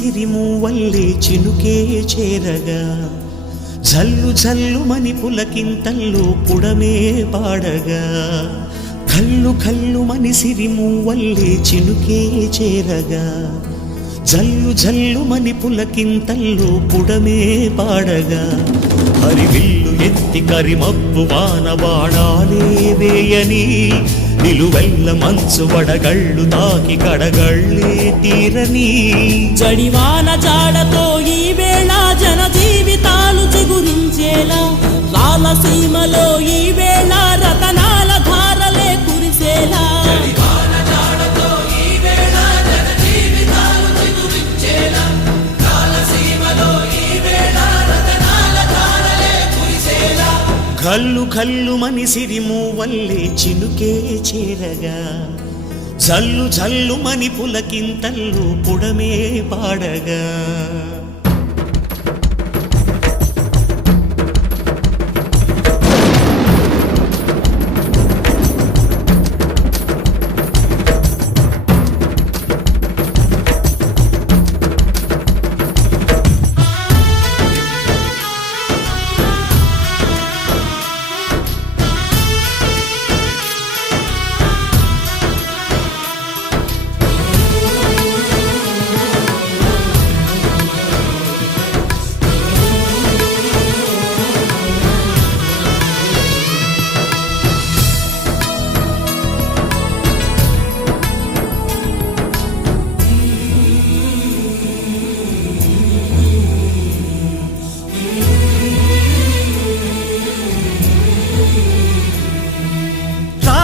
సిరిమూవల్లే చినుకే చేరగా జల్లు జల్లుమని పులకింతల్లో పుడమే పాడగా కల్లు కల్లుమని సిరిమూవల్లే చినుకే చేరగా జల్లు జల్లుమని పులకింతల్లో పుడమే పాడగా హరివిల్లు ఎత్తి కరిమబ్బు వాన బాణాలే వేయని నిలువెల్ల మంచు వడగళ్ళు తాకి కడగళ్ళే తీరని జడివాన జాడతో ఈ వేళ జన జీవితాలు చిగురించేలా రాలసీమలో ఈ వేళ రతనాల ధారలే కురిసేలా కల్లు కల్లు మని సిరిమూవల్లే చినుకే చేరగా జల్లు జల్లు మని పులకింతల్లు పుడమే పాడగా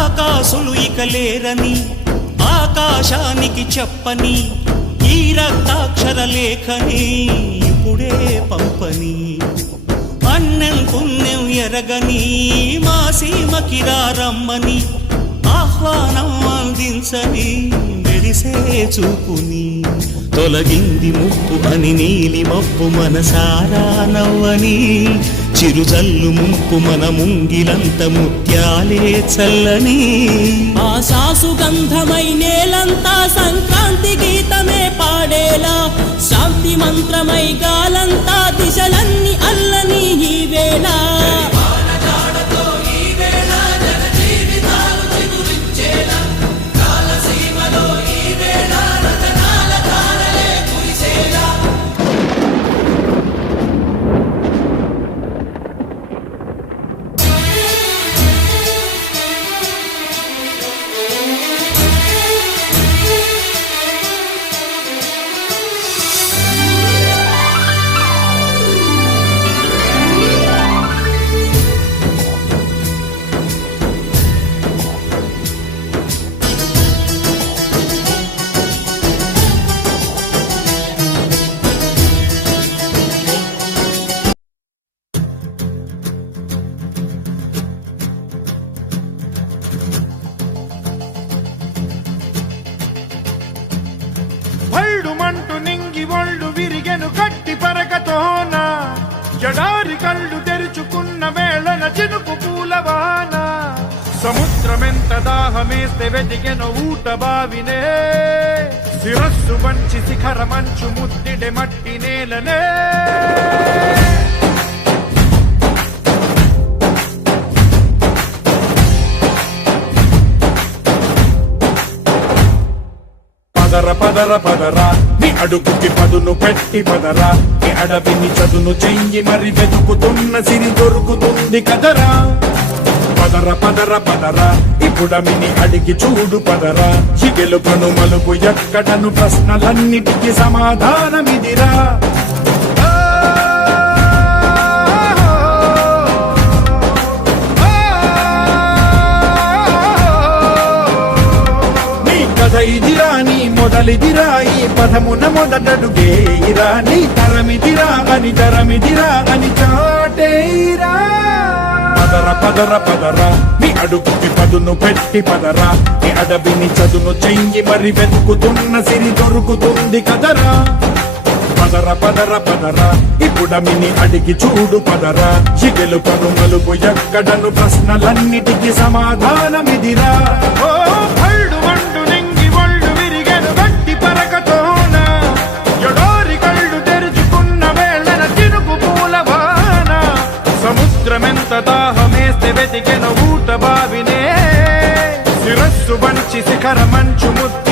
రాకాసులు ఇక లేరని ఆకాశానికి చెప్పని ఈ రక్తాక్షర లేఖని ఇప్పుడే పంపని అన్నం పుణ్యం ఎరగని మా సీమకి రమ్మని ఆహ్వానం అందించని మెరిసే చూపుని తొలగింది ముప్పు అని నీలి మప్పు మనసారా నవ్వని చిరుజల్లు ముంపు మన ముంగిలంత ముత్యాలే చల్లని ఆశాసు గంధమై నేలంతా సంక్రాంతి గీతమే పాడేలా శాంతి మంత్రమై గాలంతా దిశలన్నీ అల్లని ఈ వేళ మంటు నింగి ఒళ్ళు విరిగెను గట్టి పరకతోన జడారి కళ్ళు తెరుచుకున్న వేళన చినుకు పూలవాన సముద్రమెంత దాహమేస్తే వెతికెను ఊట బావినే శిరస్సు వంచి శిఖర మంచు ముద్దిడె మట్టి నేలనే పదర పదర పదరా నీ అడుగుకి పదును పెట్టి పదరా నీ అడవిని చదును చెయ్యి మరి వెతుకుతున్న సిరి దొరుకుతుంది కదరా పదర పదర పదరా ఇప్పుడమిని అడిగి చూడు పదరా చిగెలుపను మలుపు ఎక్కడను ప్రశ్నలన్నిటికీ సమాధానమిదిరా ఇదిరా నీ మొదలిదిరా ఈ పదమున మొదటడుగేయిరా నీ తరమిదిరా అని చాటేయిరా పదర పదర పదరా నీ అడుగుకి పదును పెట్టి పదరా నీ అడవిని చదును చెయ్యి మరి వెతుకుతున్న సిరి దొరుకుతుంది కదరా పదర పదర పదరా ఇప్పుడమిని అడిగి చూడు పదరా చిగెలు పను మలుపు ఎక్కడను ప్రశ్నలన్నిటికీ సమాధానమిదిరా ఓ పళ్ళు వండు నింగి ఒళ్ళు విరిగెను గట్టి పరకతోన జడోరి బావినే శిరస్సు వంచి శిఖర మంచు ముద్ద